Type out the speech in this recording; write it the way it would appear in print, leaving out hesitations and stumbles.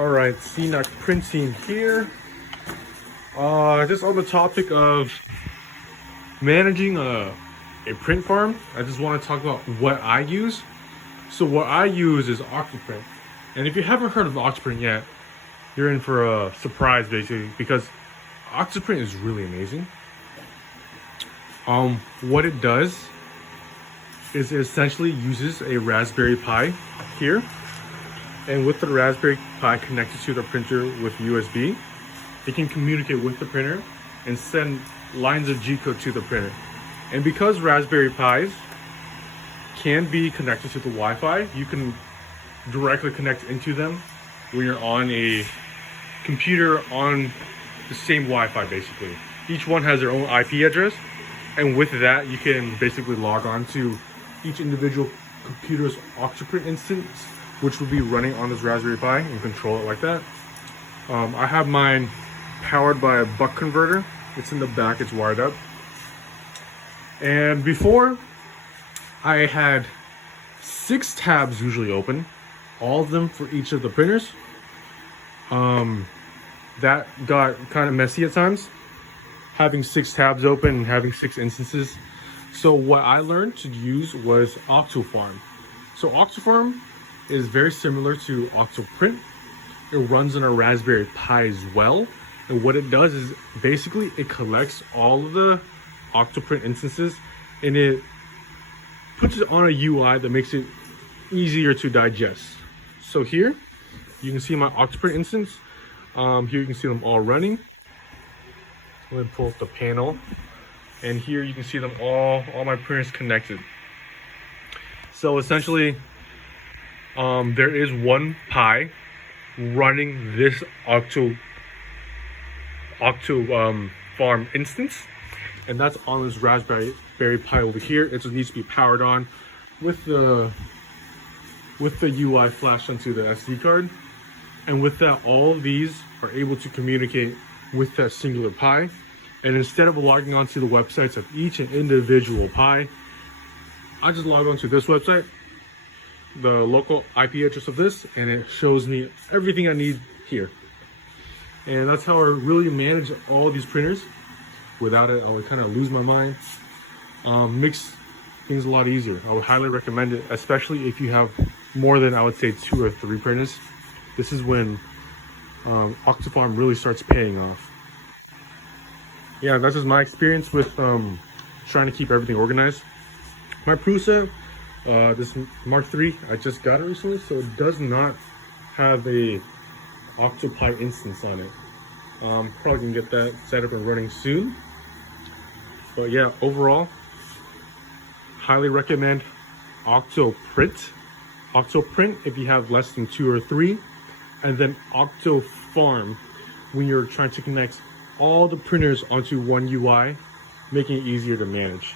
All right, CNOC Printing here. Just on the topic of managing a print farm, I just want to talk about what I use. So what I use is Octoprint. And if you haven't heard of Octoprint yet, you're in for a surprise basically, because Octoprint is really amazing. What it does is it essentially uses a Raspberry Pi here. And with the Raspberry Pi connected to the printer with USB, it can communicate with the printer and send lines of G-code to the printer. And because Raspberry Pis can be connected to the Wi-Fi, you can directly connect into them when you're on a computer on the same Wi-Fi basically. Each one has their own IP address, and with that you can basically log on to each individual computer's Octoprint instance, which will be running on this Raspberry Pi, and control it like that. I have mine powered by a buck converter. It's in the back, it's wired up. And before, I had 6 tabs usually open, all of them for each of the printers. That got kind of messy at times, having 6 tabs open and having 6 instances. So what I learned to use was Octofarm. So Octofarm is very similar to Octoprint. It runs on a Raspberry Pi as well. And what it does is basically it collects all of the Octoprint instances and it puts it on a UI that makes it easier to digest. So here you can see my Octoprint instance. Here you can see them all running. Let me pull up the panel. And here you can see them all my printers connected. So essentially, there is one Pi running this Farm instance, and that's on this Raspberry Pi over here. It just needs to be powered on with the UI flashed onto the SD card, and with that, all of these are able to communicate with that singular Pi. And instead of logging onto the websites of each and individual Pi, I just log onto this website, the local IP address of this, and it shows me everything I need here. And that's how I really manage all these printers. Without it, I would kind of lose my mind. Makes things a lot easier. I would highly recommend it, especially if you have more than, I would say, 2 or 3 printers. This is when Octofarm really starts paying off. Yeah, that's just my experience with trying to keep everything organized. My Prusa, this Mark III, I just got it recently, so it does not have a Octopi instance on it. Probably gonna get that set up and running soon. But yeah, overall, highly recommend Octoprint. Octoprint if you have less than 2 or 3, and then Octofarm when you're trying to connect all the printers onto one UI, making it easier to manage.